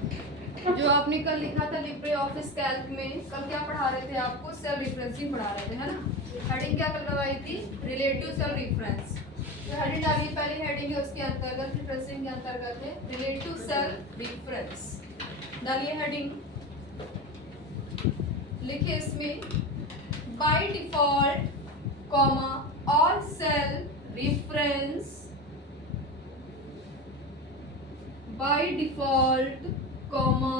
जो आपने कल लिखा था लिब्रे ऑफिस कैल्क में, कल क्या पढ़ा रहे थे आपको? सेल रिफरेंसिंग पढ़ा रहे थे, है ना। हेडिंग क्या कल करवाई थी? Relative cell reference. तो हेडिंग डाली, पहली हेडिंग है उसके अंतर्गत, रिफरेंसिंग के अंतर्गत है रिलेटिव सेल रिफरेंस। डालिए हेडिंग, लिखे इसमें by default comma all cell reference, by default comma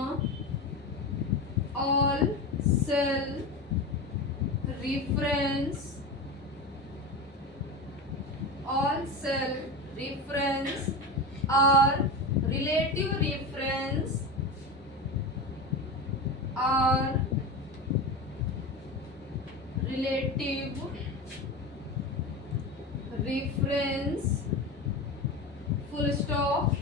all cell reference, all cell reference are relative reference, are relative reference, full stop.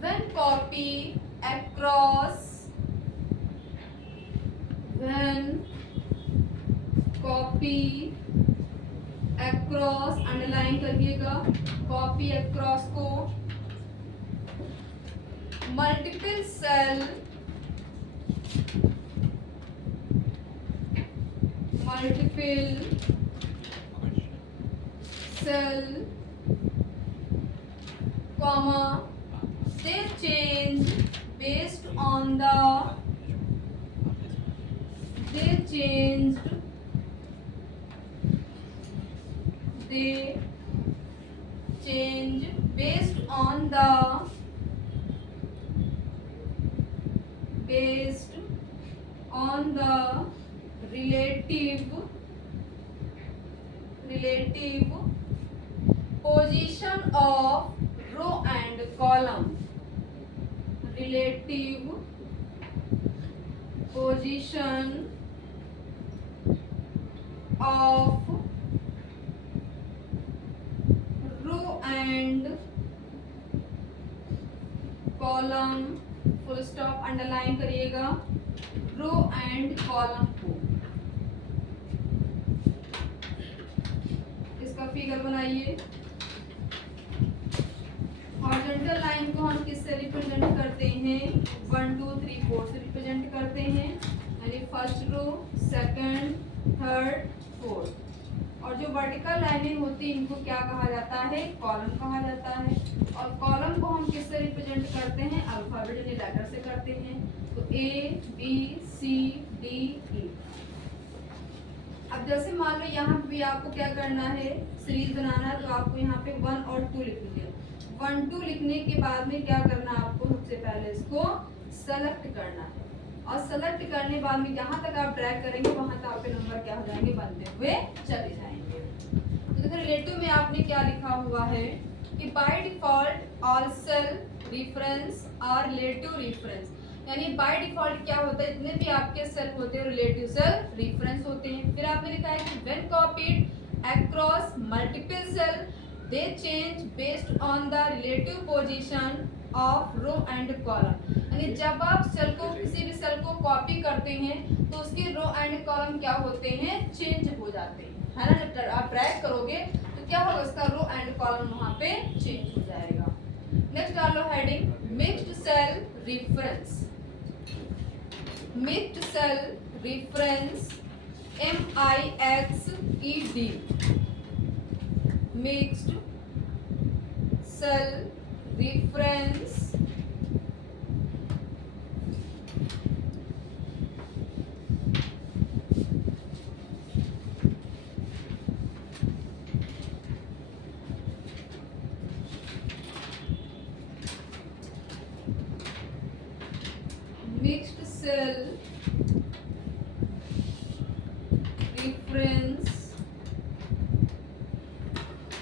When copy across, when copy across, underline करिएगा, copy across को multiple cell, multiple cell comma they change based on the, they changed, they change based on the, based on the relative position of row and column, relative position of row and column, full stop, underline करिएगा row and column को। इसका figure बनाइए। Horizontal line को हम किससे represent करते हैं? 1 2 3 4 से रिप्रेजेंट करते हैं, यानी first row, second, third, fourth. और जो वर्टिकल लाइनें होती हैं इनको क्या कहा जाता है? कॉलम कहा जाता है। और कॉलम को हम किससे रिप्रेजेंट करते हैं? अल्फाबेट यानी लेटर से करते हैं। तो A B C D E। अब जैसे मान लो यहाँ भी आपको क्या करना है? सीरीज बनाना है, तो आपको यहाँ पे 1 और 2 लिखनी है। 1 2 लिखने के बाद में क्या करना है आपको? सबसे पहले इसको सेलेक्ट करना है, और सेलेक्ट करने के बाद में जहां तक आप ड्रैग करेंगे वहां तक आपके नंबर क्या हो जाएंगे? बनते हुए चले जाएंगे। तो देखो रिलेटिव में आपने क्या लिखा हुआ है कि by default all cell reference are relative reference, यानी बाय डिफॉल्ट क्या होता है? जितने भी आपके सेल होते हैं रिलेटिव सेल रेफरेंस होते हैं। फिर आपने लिखा है कि when copied across multiple cell they change based on the relative position of row and column, यानी जब आप सेल को, किसी भी सेल को कॉपी करते हैं तो उसके रो एंड कॉलम क्या होते हैं? चेंज हो जाते हैं, है ना। जब आप ड्रैग करोगे तो क्या होगा? उसका रो एंड कॉलम वहां पे चेंज हो जाएगा। नेक्स्ट डालो heading mixed cell reference, mixed cell reference MIXED, mixed cell reference, mixed cell reference,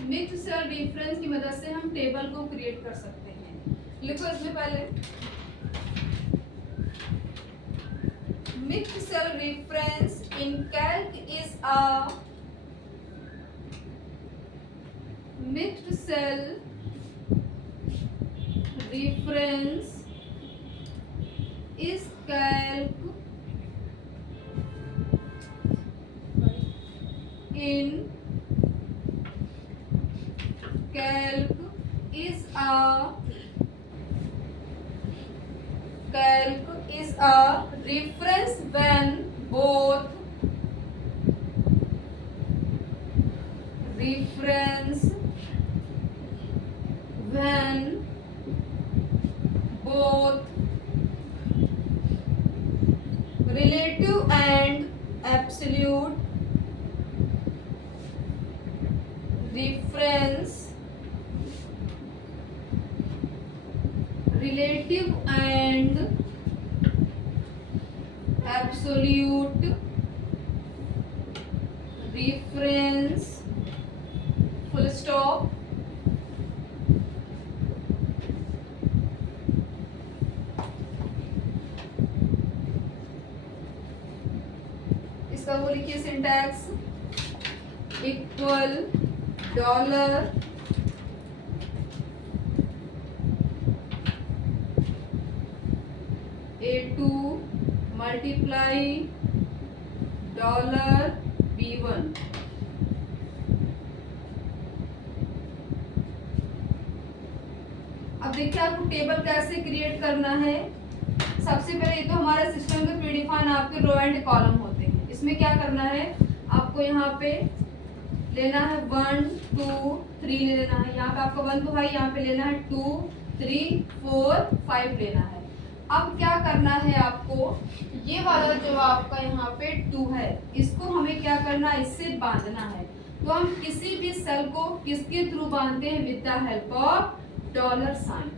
mixed cell reference की मदद से हम टेबल को क्रिएट कर सकते हैं। लिखो इसमें पहले mixed cell reference in calc is a, mixed cell reference is calc in calc is a calc is a reference when both relative and absolute reference relative and absolute reference full stop इसका वो लिखिए syntax equal dollar A2 multiply dollar B1। अब देखिए आपको table कैसे create करना है। सबसे पहले ये तो हमारे सिस्टम के प्रीडिफाइन आपके रो एंड कॉलम होते हैं। इसमें क्या करना है, आपको यहाँ पे लेना है 1 2 3 ले लेना है। यहाँ पे आपका 1 तो है, यहाँ पे लेना है 2 3 4 5 लेना है। अब क्या करना है आपको, ये वाला जो आपका यहाँ पे 2 है इसको हमें क्या करना है, इससे बांधना है। तो हम किसी भी सेल को किसके थ्रू बांधते हैं, with the help of dollar sign.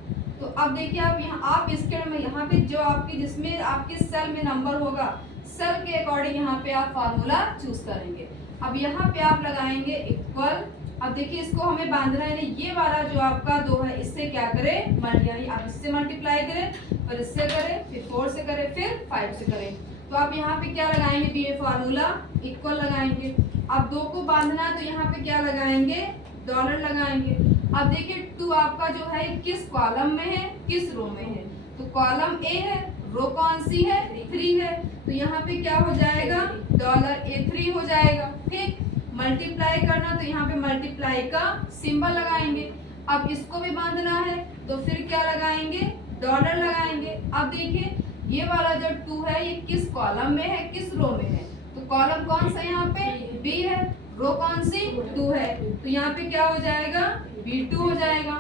तो अब देखिए आप यहाँ आप इसके में यहाँ पे जो आपकी जिसमें आपके सेल में नंबर होगा, सेल के अकॉर्डिंग यहाँ पे आप फार्मूला चूज करेंगे। अब यहाँ पे आप लगाएंगे इक्वल। अब देखिए इसको हमें बांधना है, ये वाला जो आपका 2 है इससे क्या करें, यानी आप इससे मल्टीप्लाई करें, फिर इससे करें, फिर 4 से करें, फिर 5 से करें। तो आप यहाँ पे क्या लगाएंगे, बी ए फार्मूला इक्वल लगाएंगे। अब 2 को बांधना है तो यहाँ पे क्या लगाएंगे, डॉलर लगाएंगे। अब देखिए 2 आपका जो है किस कॉलम में है, किस रो में है, तो कॉलम ए है, रो कौन सी है, 3 है। तो यहाँ पे क्या हो जाएगा, डॉलर A3 हो जाएगा। ठीक, मल्टीप्लाई करना तो यहाँ पे मल्टीप्लाई का सिंबल लगाएंगे। अब इसको भी बांधना है तो फिर क्या लगाएंगे, डॉलर लगाएंगे। अब देखिए ये वाला जो 2 है ये किस कॉलम में है, किस रो में है, तो कॉलम कौन सा यहाँ पे, बी है, रो कौन सी, 2 है। तो यहाँ पे क्या हो जाएगा, B2 हो जाएगा।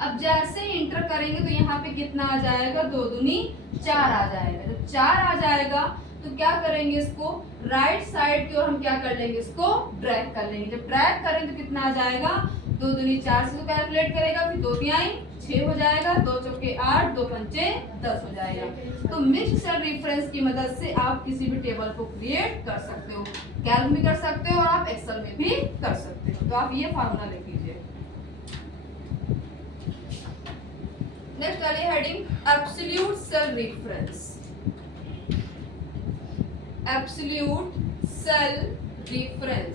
अब जैसे ही इंटर करेंगे तो यहाँ पे कितना आ जाएगा, 2 दूनी 4 आ जाएगा। जब 4 आ जाएगा तो क्या करेंगे, इसको राइट साइड की ओर हम क्या कर लेंगे, इसको ड्रैग कर लेंगे। जब ड्रैग करेंगे तो कितना आ जाएगा, 2 दूनी 4 से तो कैलकुलेट करेगा, फिर 2 तिहाई 6 हो जाएगा, 2 चौके 8, 2 पंचे 10 हो जाएगा। तो मिक्स्ड सेल रेफरेंस की मदद से आप किसी भी टेबल को क्रिएट कर सकते हो, कैल्क भी कर सकते हो और आप एक्सेल में भी कर सकते हो। तो आप ये फार्मूला लिख लीजिए। नेक्स्ट वाली heading absolute cell reference. Absolute cell reference.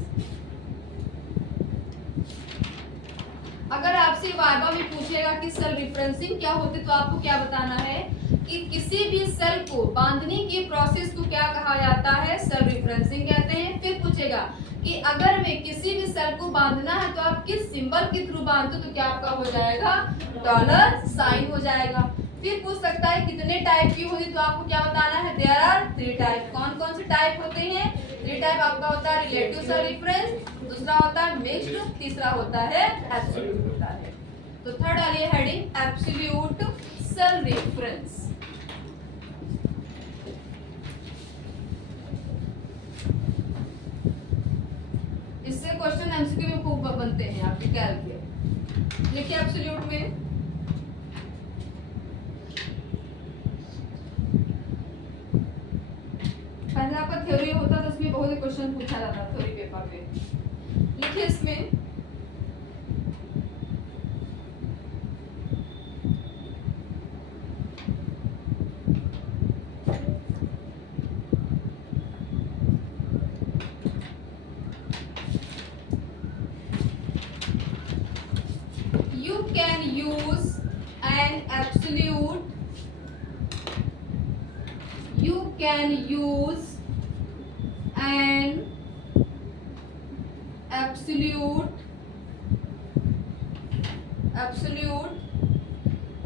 अगर आपसे वाइवा में पूछेगा कि सेल रेफरेंसिंग क्या होती है तो आपको क्या बताना है कि किसी भी सेल को बांधने की प्रोसेस को क्या कहा जाता है, सेल रेफरेंसिंग कहते हैं। फिर पूछेगा कि अगर मैं किसी भी सेल को बांधना है तो आप किस सिंबल के थ्रू बांधते हो, तो क्या आपका हो जाएगा, डॉलर साइन हो जाएगा। फिर पूछ सकता है कितने टाइप की होगी, तो आपको क्या बताना है, देयर आर 3 टाइप। कौन कौन से टाइप होते हैं, 3 टाइप आपका होता है रिलेटिव सेल रेफरेंस, दूसरा होता है मिक्स्ड, तीसरा होता है एब्सोल्यूट होता है। तो थर्ड वाली हेडिंग एब्सोल्यूट सेल रेफरेंस। इससे क्वेश्चन एमसीक्यू में खूब बनते हैं आपके कैल्क के। देखिए एब्सोल्यूट में पहले आपका थ्योरी होता तो उसमें बहुत ही क्वेश्चन पूछा जाता थ्योरी पेपर पे। लिखिए इसमें you can use an absolute, you can use an absolute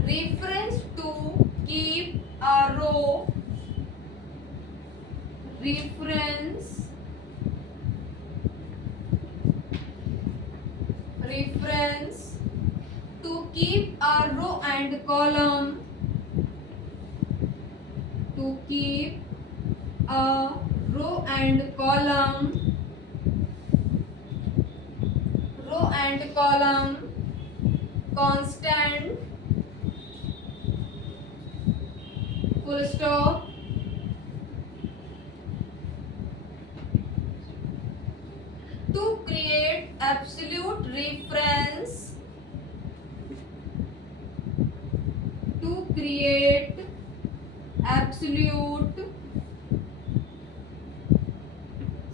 reference to keep a row reference to keep a row and column to keep a row and column constant, full stop. To create absolute reference,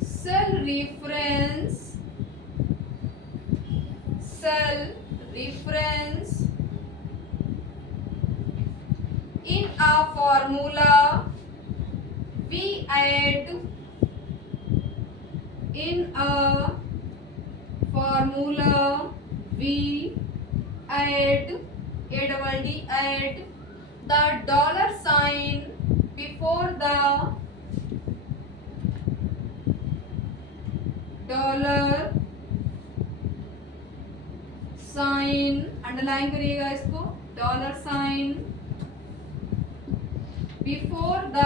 cell reference in a formula we add the dollar sign before the dollar sign, underline करिएगा इसको, dollar sign before the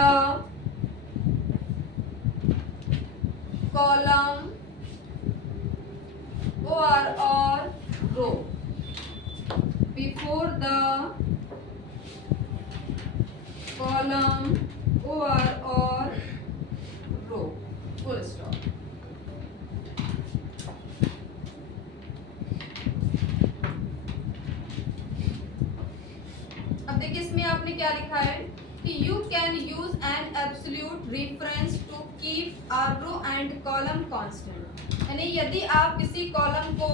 column or row, before the column or row, full stop. अब देखिए इसमें आपने क्या लिखा है कि you can use an absolute reference to keep a row and column constant. यानी यदि आप किसी कॉलम को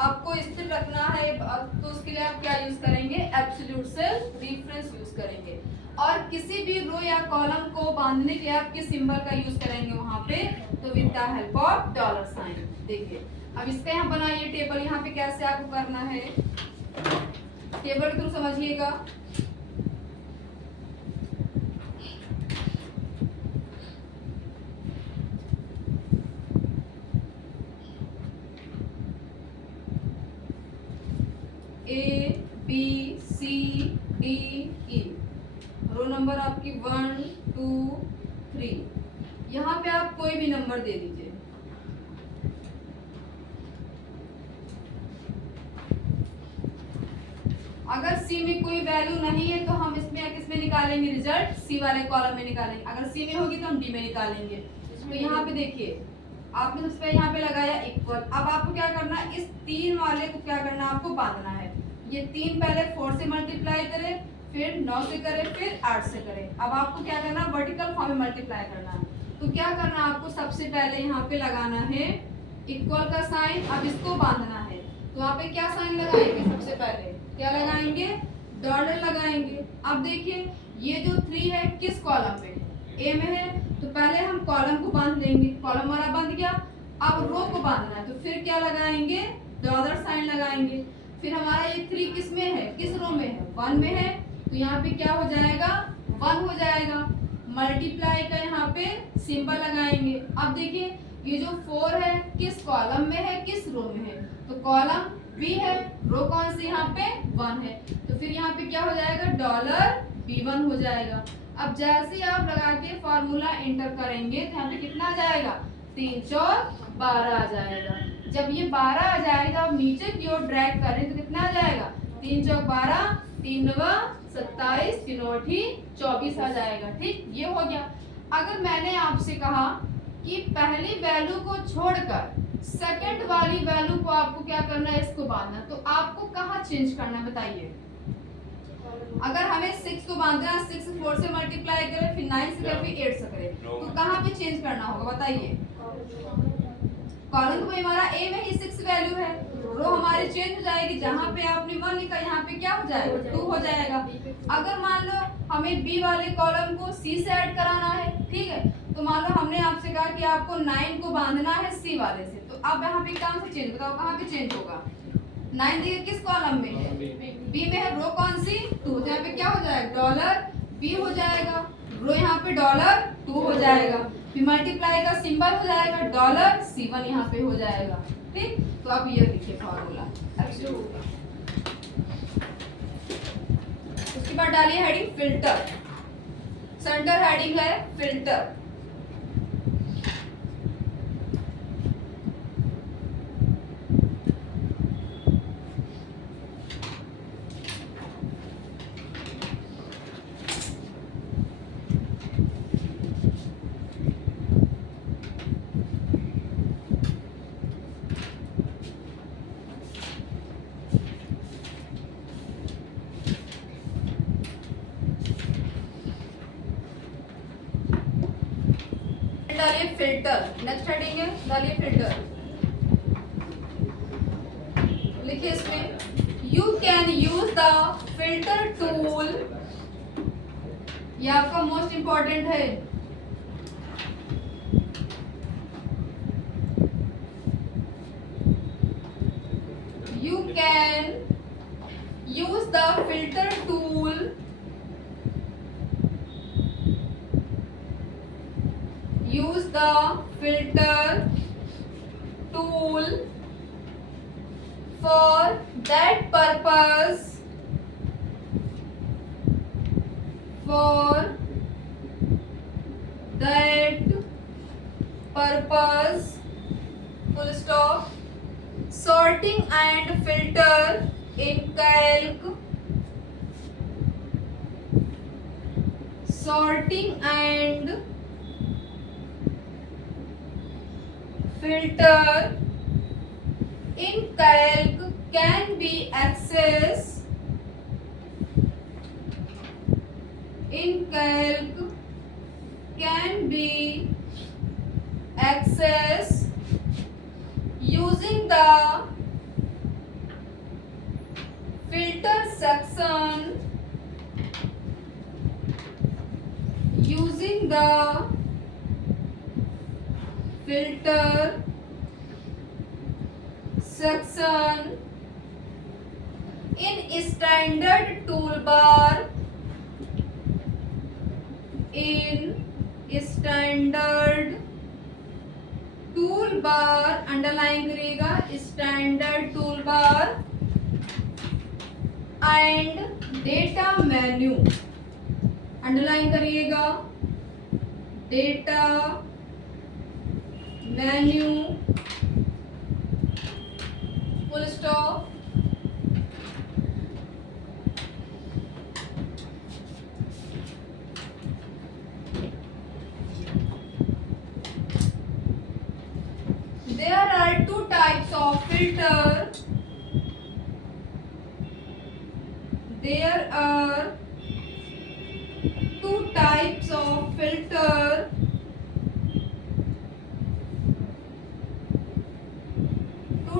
आपको स्थिर रखना है तो उसके लिए आप क्या यूज करेंगे, एब्सोल्यूट सेल रेफरेंस यूज करेंगे। और किसी भी रो या कॉलम को बांधने के लिए आप किस सिंबल का यूज करेंगे वहां पे, तो with the help of dollar sign. देखिए अब इसका यहाँ बनाइए टेबल, यहाँ पे कैसे आपको करना है, टेबल के थ्रू समझिएगा। A B C D E, row number आपकी 1 2 3। यहाँ पे आप कोई भी नंबर दे दीजिए। अगर सी में कोई वैल्यू नहीं है तो हम इसमें किसमें निकालेंगे रिजल्ट, सी वाले कॉलम में निकालेंगे। अगर सी में होगी तो हम डी में निकालेंगे। तो यहाँ पे देखिए आपने सबसे पहले यहाँ पे लगाया इक्वल। अब आपको क्या करना है, इस 3 वाले को क्या करना है, आपको बांधना है। ये 3 पहले 4 से मल्टीप्लाई करे, फिर 9 से करे, फिर 8 से करे। अब आपको क्या करना है, वर्टिकल फॉर्म में मल्टीप्लाई करना है। तो क्या करना है आपको, सबसे पहले यहाँ पे लगाना है इक्वल का साइन। अब इसको बांधना है तो यहाँ पे क्या साइन लगाएंगे, सबसे पहले क्या लगाएंगे, डॉलर लगाएंगे। अब देखिए ये जो 3 है किस कॉलम में, ए में है, तो पहले हम कॉलम को बांध देंगे। कॉलम हमारा बंध गया। अब रो को बांधना है तो फिर क्या लगाएंगे, डॉलर साइन लगाएंगे। फिर हमारा ये 3 किस में है, किस रो में है, 1 में है, तो यहाँ पे क्या हो जाएगा, 1 हो जाएगा। मल्टीप्लाई का यहाँ पे सिंबल लगाएंगे। अब देखिए ये जो 4 है किस कॉलम में है, किस रो में है, तो कॉलम बी है, रो कौन सी यहाँ पे 1 है, तो फिर यहाँ पे क्या हो जाएगा, डॉलर B1 हो जाएगा। अब जैसे ही आप लगा के फॉर्मूला एंटर करेंगे तो यहाँ पे कितना आ जाएगा, 3 4 12 आ जाएगा। जब ये 12 आ जाएगा, अब नीचे की ओर ड्रैग करें तो कितना आ जाएगा, 3 4 12, 3 9 27, 3 8 24 आ जाएगा। ठीक, ये हो गया। अगर मैंने आपसे कहा कि पहली वैल्यू को छोड़कर सेकंड वाली वैल्यू को आपको क्या करना है, इसको बांधना, तो आपको कहाँ चेंज करना है बताइए। अगर हमें 6 को बांधना है, 6 4 से मल्टीप्लाई करें, फिर 9 से करें, फिर 8 से करें, तो कहाँ पे चेंज करना होगा बताइए। कॉलम में हमारा ए में ही 6 वैल्यू है, रो हमारी चेंज हो जाएगी। जहाँ पे आपने 1 लिखा यहाँ पे क्या हो जाएगा, 2 हो जाएगा। अगर मान लो हमें बी वाले कॉलम को सी से ऐड कराना है, ठीक है, तो मान लो हमने आपसे कहा कि आपको 9 को बांधना है सी वाले से, तो अब यहाँ पे कहाँ से चेंज, बताओ कहाँ पे चेंज होगा। 9 देखिए किस कॉलम में है, बी में है, रो कौन सी 2, यहाँ पे क्या हो जाएगा, डॉलर बी हो जाएगा, रो यहाँ पे $2 हो जाएगा, फिर मल्टीप्लाई का सिंबल हो जाएगा $C1 यहाँ पे हो जाएगा। ठीक, तो आप ये लिखिए फॉर्मूला। उसके बाद डालिए हेडिंग फिल्टर, सेंटर हेडिंग है फिल्टर। डालिए फिल्टर, नेक्स्ट हेडिंग है डालिए फिल्टर। लिखिए इसमें you can use the filter tool, ये आपका मोस्ट इंपॉर्टेंट है। You can use the filter tool use the filter tool for that purpose, for that purpose, full stop. Sorting and filter in calc, sorting and filter in calc can be accessed, in calc can be accessed using the filter section, using the filter section in standard toolbar, in standard toolbar, underline करिएगा standard toolbar and data menu, underline करिएगा data menu, full stop. There are two types of filter. There are two types of filter.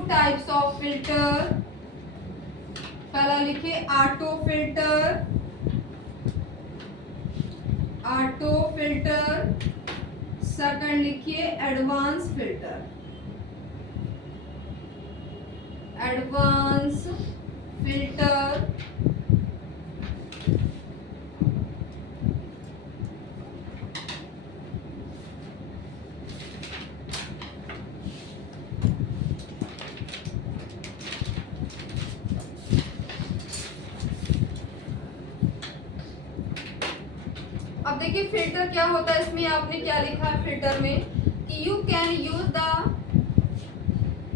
Types of filter, पहला लिखिए auto filter, auto filter, second लिखिए advance filter, advance filter. अब देखिए filter क्या होता है, इसमें आपने क्या लिखा है फिल्टर में कि you can use the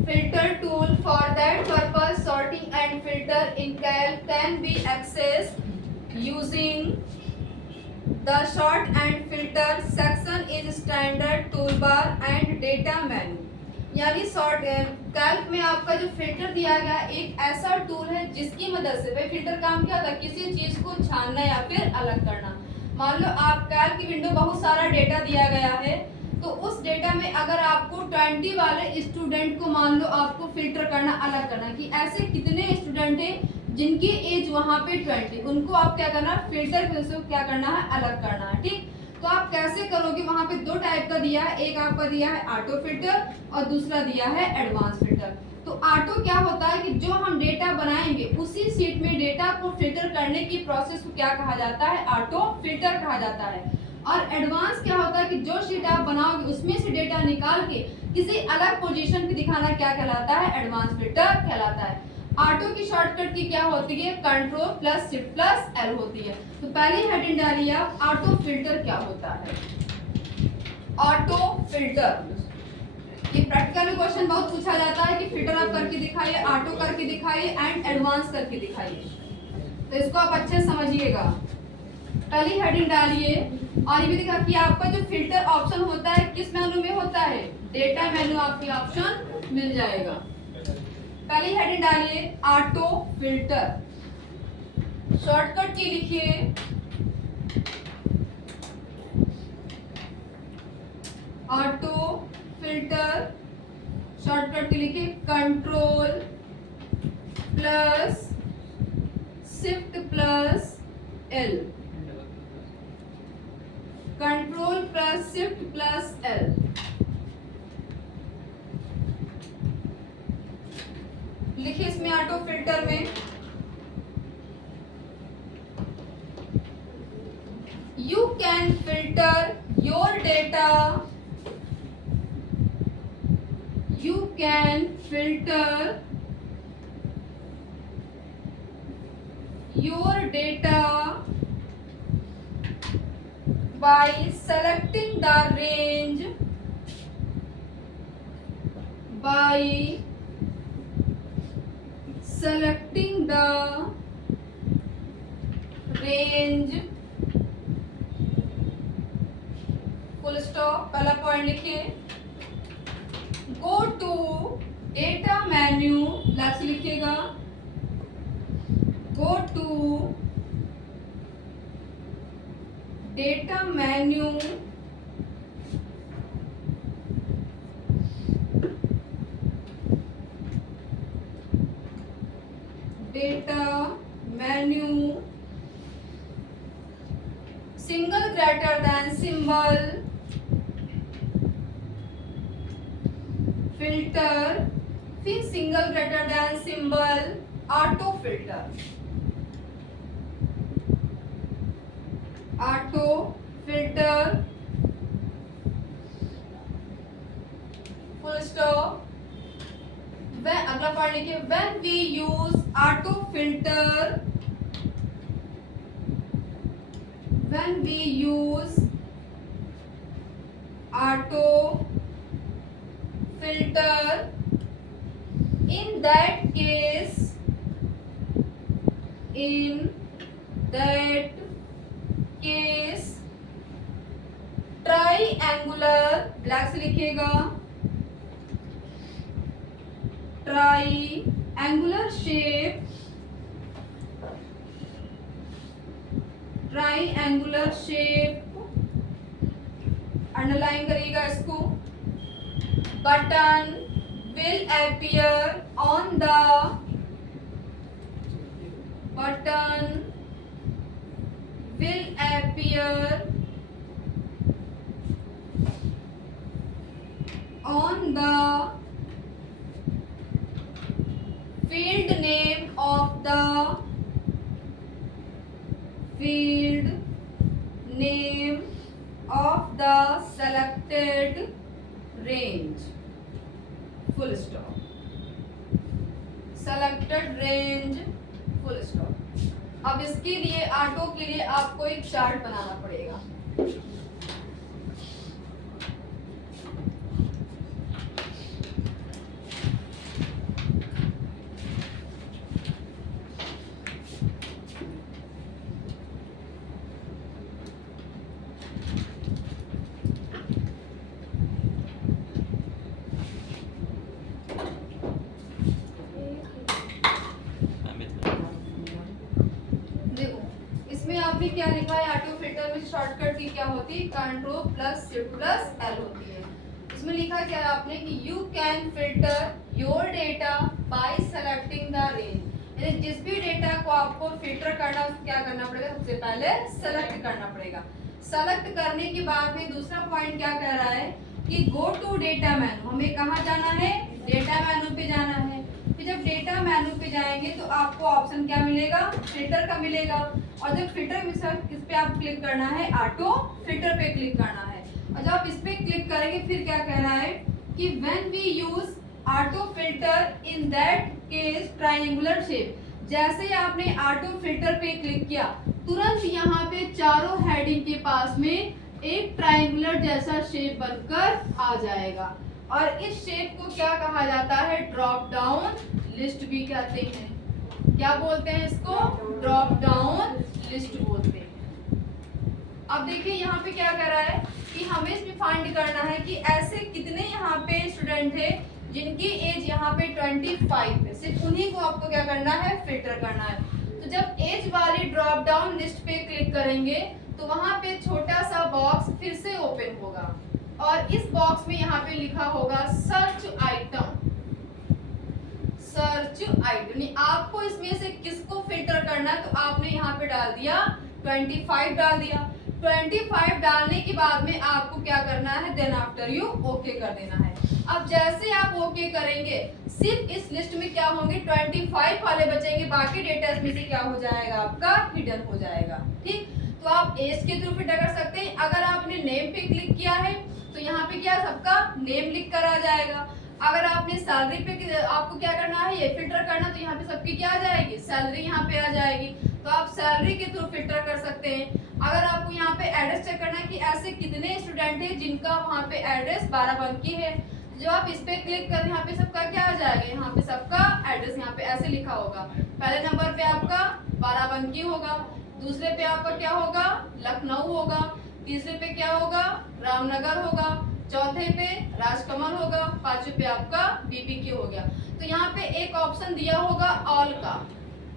filter tool for that purpose, sorting and filter in Calc can be accessed using the sort and filter section is standard toolbar and data मेनू। यानी सॉर्ट कैल्क में आपका जो filter दिया गया एक ऐसा tool है जिसकी मदद से, भाई फिल्टर काम क्या होता है, किसी चीज को छानना या फिर अलग करना। मान लो आप कैल्क की विंडो बहुत सारा डेटा दिया गया है, तो उस डेटा में अगर आपको 20 वाले स्टूडेंट को मान लो आपको फिल्टर करना, अलग करना, कि ऐसे कितने स्टूडेंट हैं जिनकी एज वहाँ पे 20, उनको आप क्या करना है, फिल्टर से क्या करना है, अलग करना है। ठीक, तो आप कैसे करोगे, वहाँ पे दो टाइप का दिया है, एक आपका दिया है ऑटो फिल्टर और दूसरा दिया है एडवांस फिल्टर। तो ऑटो क्या होता है कि जो हम डेटा बनाएंगे उसी शीट में डेटा को फिल्टर करने की प्रोसेस को क्या कहा जाता है, ऑटो फिल्टर कहा जाता है। और एडवांस क्या होता है कि जो शीट आप बनाओगे उसमें से डेटा निकाल के किसी अलग पोजीशन पे दिखाना क्या कहलाता है, एडवांस फिल्टर कहलाता है। ऑटो की शॉर्टकट की क्या होती है, control plus shift plus L होती है। तो पहली हेडिंग डालिए आप, ऑटो फिल्टर क्या होता है। ऑटो फिल्टर, ये प्रैक्टिकल में क्वेश्चन बहुत पूछा जाता है कि फिल्टर आप करके दिखाइए, ऑटो करके दिखाइए एंड एडवांस करके दिखाइए। तो इसको आप अच्छे से समझिएगा। पहली हेडिंग डालिए और ये भी दिखा कि आपका जो फिल्टर ऑप्शन होता है किस मेनू में होता है, डेटा मेनू आपकी ऑप्शन मिल जाएगा। पहली हेडिंग डालिए ऑटो फिल्टर, शॉर्टकट की लिखिए ऑटो फिल्टर, शॉर्टकट की लिखिए control plus shift plus L, control plus shift plus L. लिखिए इसमें ऑटो फिल्टर में you can filter your data, you can filter your data by selecting the range, by selecting the range, full stop। पहला point लिखिए go to data menu, last लिखिएगा go to data menu, data menu, single greater than symbol, filter, फिर single greater than symbol, auto filter, auto filter, full stop. वह अगला part लिखिए when we use auto filter, when we use auto filter, in that case triangular, black से लिखिएगा triangular shape, triangular shape, underline करिएगा इसको। button will appear on the, button will appear on the field name of the, field name of the selected range, full stop, selected range, full stop। अब इसके लिए auto के लिए आपको एक chart बनाना पड़ेगा। आपने क्या लिखा है, ऑटो फिल्टर में शॉर्टकट की क्या होती है, control plus shift plus L होती है। इसमें लिखा क्या है आपने कि you can filter your data bye selecting the range, यानी जिस भी डेटा को आपको फिल्टर करना उसको क्या करना पड़ेगा, सबसे पहले सेलेक्ट करना पड़ेगा। सेलेक्ट करने के बाद में दूसरा पॉइंट क्या कह रहा है कि गो टू डेटा मेनू, हमें कहाँ जाना है, डेटा मेनू पे जाना है। फिर जब डेटा मेनू पे जाएंगे तो आपको ऑप्शन क्या मिलेगा, फिल्टर का मिलेगा। और जब फिल्टर इस पे आप क्लिक करना है, ऑटो फिल्टर पे क्लिक करना है। और जब आप इस पे क्लिक करेंगे फिर क्या कहना है कि when we use auto filter in that case triangular shape. जैसे ही आपने ऑटो फिल्टर पे क्लिक किया तुरंत यहाँ पे चारों हेडिंग के पास में एक ट्रायंगुलर जैसा शेप बनकर आ जाएगा। और इस शेप को क्या कहा जाता है, ड्रॉप डाउन लिस्ट भी कहते हैं। क्या बोलते हैं इसको, ड्रॉप डाउन लिस्ट बोलते हैं। अब देखिए यहाँ पे क्या कर रहा है कि हमें इसमें फाइंड करना है कि ऐसे कितने यहाँ पे स्टूडेंट है जिनकी एज यहाँ पे 25 है। सिर्फ उन्हीं को आपको क्या करना है, फिल्टर करना है। तो जब एज वाली ड्रॉप डाउन लिस्ट पे क्लिक करेंगे तो वहां पे छोटा सा बॉक्स फिर से ओपन होगा और इस बॉक्स में यहाँ पे लिखा होगा सर्च आइटम। सर्च आइटम, आपको इसमें से किसको फिल्टर करना है तो आपने यहाँ पे डाल दिया 25 डाल दिया। 25 डालने के बाद में आपको क्या करना है, देन आफ्टर यू ओके कर देना है। अब जैसे आप ओके करेंगे सिर्फ इस लिस्ट में क्या होंगे, 25 वाले बचेंगे, बाकी डेटा इसमें से क्या हो जाएगा, आपका हिडन हो जाएगा। ठीक, तो आप एज के थ्रू फिल्टर कर सकते हैं। अगर आपने नेम पे क्लिक किया है तो यहाँ पे क्या सबका नेम लिख कर आ जाएगा। अगर आपने सैलरी पे आपको क्या करना है, ये फिल्टर करना, तो यहाँ पे सबकी क्या आ जाएगी, सैलरी यहाँ पे आ जाएगी। तो आप सैलरी के थ्रू फिल्टर कर सकते हैं। अगर आपको यहाँ पे एड्रेस चेक करना है कि ऐसे कितने स्टूडेंट हैं जिनका वहाँ पे एड्रेस 12 अंकी है, जो आप इस पे क्लिक कर यहाँ पे सबका क्या आ जाएगा, यहाँ पे सबका एड्रेस यहाँ पे ऐसे लिखा होगा। पहले नंबर पे आपका 12 अंकी होगा, दूसरे पे आपका क्या होगा, लखनऊ होगा, तीसरे पे क्या होगा, रामनगर होगा, चौथे पे राजकमल होगा, पांचवे पे आपका बीबीके हो गया। तो यहाँ पे एक ऑप्शन दिया होगा ऑल का।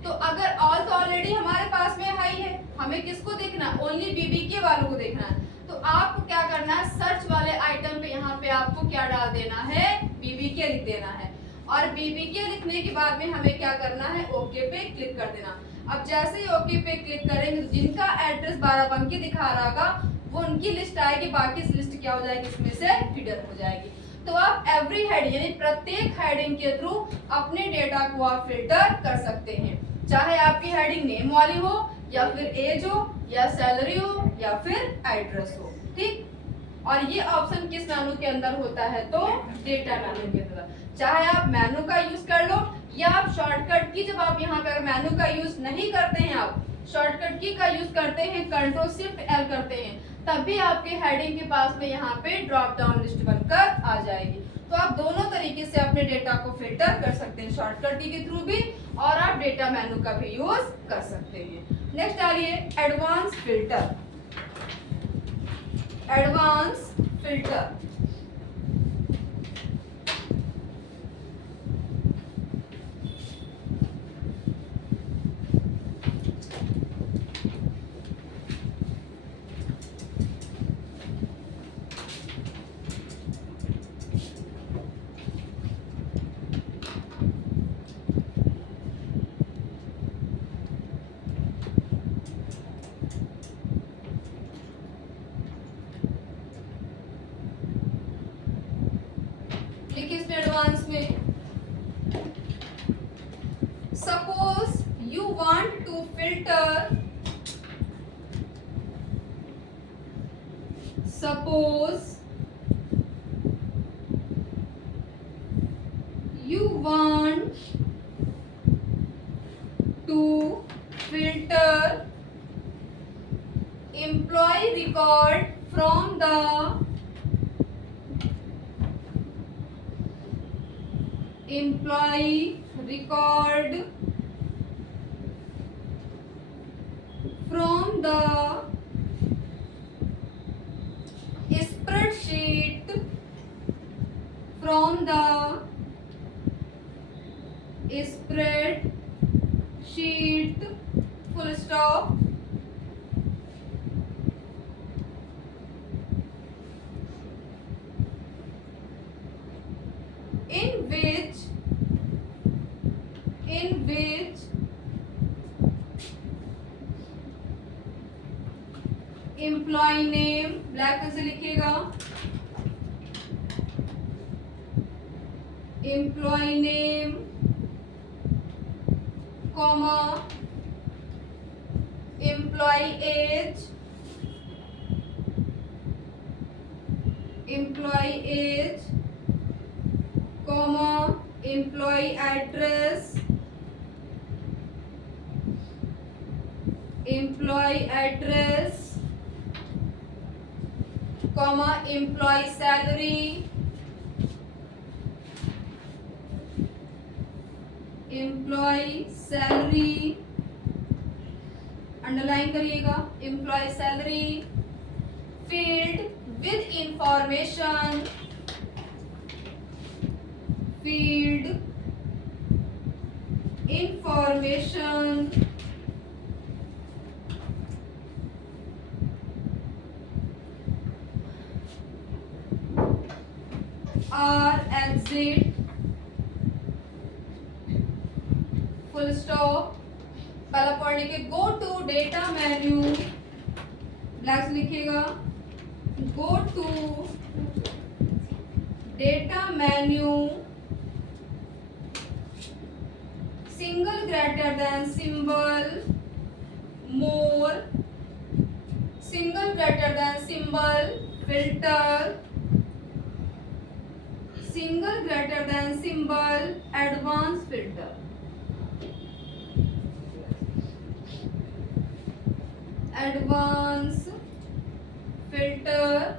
तो अगर ऑल तो ऑलरेडी हमारे पास में है ही है, हमें किसको देखना है, ओनली बीबीके वालों को देखना है। तो आपको क्या करना है, सर्च वाले आइटम पे यहाँ पे आपको क्या डाल देना है, बीबीके लिख देना है। और बीबीके लिखने के बाद में हमें क्या करना है, ओके पे क्लिक कर देना। अब जैसे ही ओके पे क्लिक करेंगे जिनका एड्रेस 12 अंकी दिखा रहा होगा वो उनकी लिस्ट आएगी, बाकी लिस्ट क्या हो जाएगी, इसमें से हिडन हो जाएगी। तो आप एवरी हेड यानी प्रत्येक हेडिंग के थ्रू अपने डेटा को आप फिल्टर कर सकते हैं, चाहे आपकी हेडिंग नेम वाली हो या फिर एज हो या सैलरी हो या फिर एड्रेस हो। ठीक, और ये ऑप्शन किस मेनू के अंदर होता है, तो डेटा मेनू के अंदर। चाहे आप मेनू का यूज कर लो या आप शॉर्टकट की, जब आप यहाँ पे मेनू का यूज नहीं करते हैं, आप शॉर्टकट की का यूज करते हैं, कंट्रोल शिफ्ट एल करते हैं, तब भी आपके हेडिंग के पास में यहाँ पे ड्रॉप डाउन लिस्ट बनकर आ जाएगी। तो आप दोनों तरीके से अपने डेटा को फिल्टर कर सकते हैं, शॉर्टकट की के थ्रू भी और आप डेटा मेनू का भी यूज कर सकते हैं। नेक्स्ट आइए advance filter. Advance filter advance में, suppose you want to filter, suppose you want to filter employee record from the employee record from the spreadsheet, from the spreadsheet, full stop, in which employee name black से लिखिएगा, employee name comma employee age, employee age comma employee address, employee address comma employee salary, employee salary, underline करिएगा, employee salary, field with information, field information are exit, full stop. पहला पढ़ लिखिए, go to data menu, black से लिखिएगा, go to data menu, single greater than symbol, more, single greater than symbol, filter, single greater than symbol, advance filter, advance filter,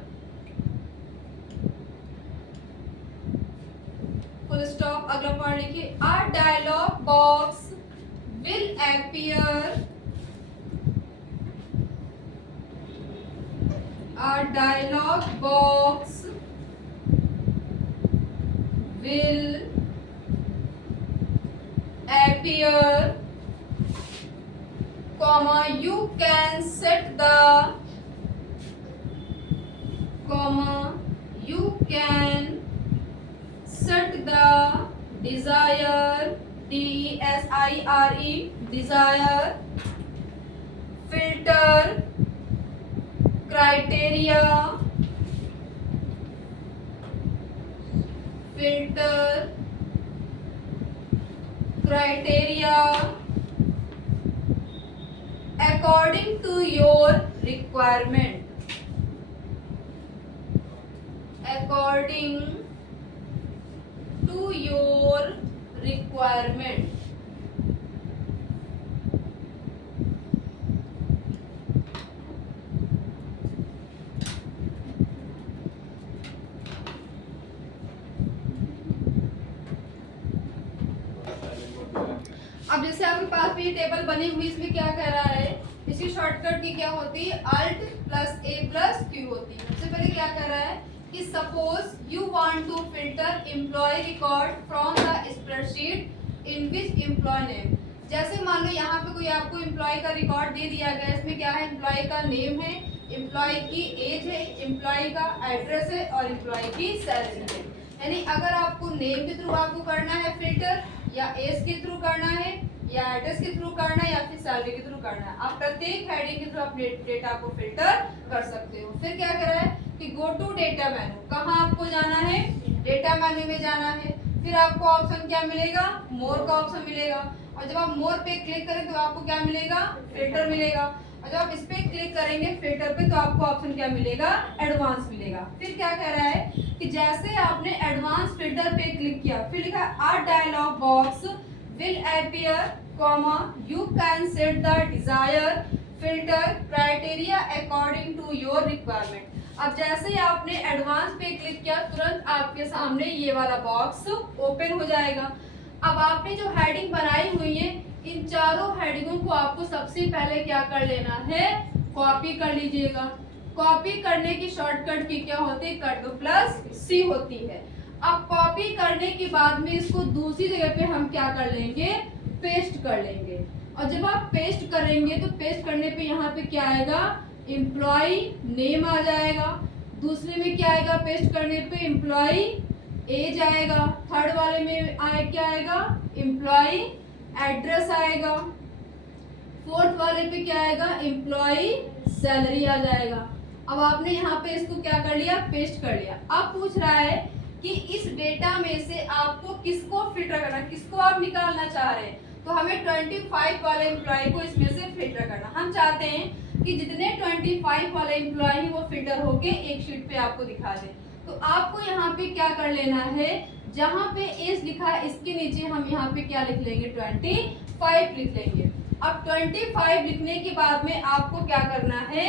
full stop. अगला पढ़ लिखिए, a dialog box will appear, a dialog box will appear, comma you can set the, comma you can set the desired, DESIRE, desire, filter, criteria, filter, criteria according to your requirement, according to your requirement। अब जैसे आपके पास भी table बनी हुई, इसमें क्या कह रहा है, इसकी शॉर्टकट की क्या होती है, alt plus A plus Q होती है। सबसे पहले क्या कह रहा है कि suppose you want to filter employee record from the spreadsheet in which employee name. जैसे मान लो यहाँ पे कोई आपको एम्प्लॉय का रिकॉर्ड दे दिया गया, इसमें क्या है, एम्प्लॉय का नेम है, एम्प्लॉय की एज है, एम्प्लॉय का एड्रेस है और एम्प्लॉय की सैलरी है। यानी अगर आपको नेम के थ्रू आपको करना है फिल्टर, या एज के थ्रू करना है, या एड्रेस के थ्रू करना है, या फिर सैलरी के थ्रू करना है, आप प्रत्येक हेडिंग के थ्रू अपने डेटा को फिल्टर कर सकते हो। फिर क्या कर रहा है कि गो टू डेटा मेन्यू, कहाँ आपको जाना है, डेटा मेन्यू में जाना है। फिर आपको ऑप्शन क्या मिलेगा, मोर का ऑप्शन मिलेगा, और जब आप मोर पे क्लिक करें तो आपको क्या मिलेगा, फिल्टर मिलेगा, और जब आप इस पे क्लिक करेंगे फिल्टर पे तो आपको ऑप्शन क्या मिलेगा, एडवांस मिलेगा। फिर क्या कह रहा है कि जैसे आपने एडवांस फिल्टर पे क्लिक किया, फिर लिखा a dialog box will appear, comma you can set the desire filter criteria according to your requirement. अब जैसे ही आपने एडवांस पे क्लिक किया, तुरंत आपके सामने ये वाला बॉक्स ओपन हो जाएगा। अब आपने जो हेडिंग बनाई हुई है, इन चारों हेडिंगों को आपको सबसे पहले क्या कर लेना है, कॉपी कर लीजिएगा। कॉपी करने की शॉर्टकट की क्या होती है, Ctrl+C होती है। अब कॉपी करने के बाद में इसको दूसरी जगह पे हम क्या कर लेंगे, पेस्ट कर लेंगे। और जब आप पेस्ट करेंगे तो पेस्ट करने पे यहाँ पे क्या आएगा, एम्प्लॉय नेम आ जाएगा। दूसरे में क्या आएगा, पेस्ट करने पे एम्प्लॉय एज आएगा। थर्ड वाले में क्या आएगा, एम्प्लॉय एड्रेस आएगा। फोर्थ वाले पे क्या आएगा, एम्प्लॉय सैलरी आ जाएगा। अब आपने यहाँ पे इसको क्या कर लिया, पेस्ट कर लिया। अब पूछ रहा है कि इस डेटा में से आपको किसको फिल्टर करना, किसको आप निकालना चाह रहे हैं। तो हमें 25 वाले एम्प्लॉय को इसमें से फिल्टर करना। हम चाहते हैं कि जितने 25 वाले एम्प्लॉय हैं वो फिल्टर होके एक शीट पे आपको दिखा दें। तो आपको यहाँ पे क्या कर लेना है, जहाँ पे एज लिखा है इसके नीचे हम यहाँ पे क्या लिख लेंगे, 25 लिख लेंगे। अब 25 लिखने के बाद में आपको क्या करना है,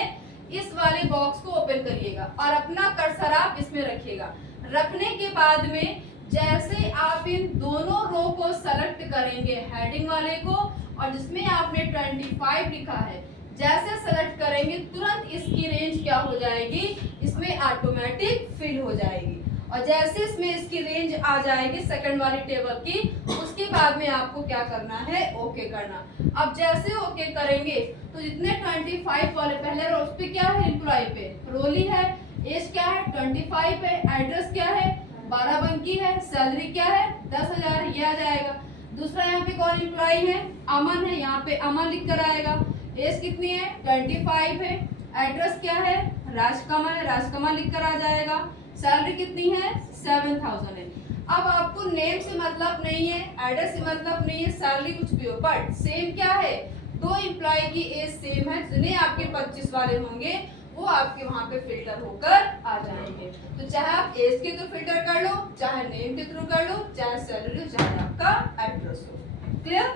इस वाले बॉक्स को ओपन करिएगा और अपना कर्सर आप इसमें रखिएगा। रखने के बाद में जैसे आप इन दोनों रो को सेलेक्ट करेंगे, हेडिंग वाले को और जिसमें आपने 25 लिखा है, जैसे सेलेक्ट करेंगे तुरंत इसकी रेंज क्या हो जाएगी, इसमें ऑटोमेटिक फिल हो जाएगी। और जैसे इसमें इसकी रेंज आ जाएगी सेकंड वाली टेबल की, उसके बाद में आपको क्या करना है, ओके करना। अब जैसे ओके करेंगे तो जितने 25 वाले पहले रो पे क्या है, एम्प्लॉय पे रोली है, एज क्या है 25 है, एड्रेस क्या है बाराबंकी है, सैलरी क्या है 10,000 ये आ जाएगा। दूसरा यहाँ पे कौन एम्प्लॉय है, अमन है, यहाँ पे अमन लिख कर आएगा। एज कितनी है 25 है, एड्रेस क्या है राजकमल है, राजकमल लिख कर आ जाएगा। सैलरी कितनी है 7,000 है। अब आपको नेम से मतलब नहीं है, एड्रेस से मतलब नहीं है, सैलरी कुछ भी हो, बट सेम क्या है, दो एम्प्लॉय की एज सेम है, जिन्हें आपके 25 वाले होंगे वो आपके वहां पे फिल्टर होकर आ जाएंगे। तो चाहे आप एज के थ्रू फिल्टर कर लो, चाहे नेम के थ्रू कर लो, चाहे सैलरी हो, चाहे आपका एड्रेस हो। क्लियर।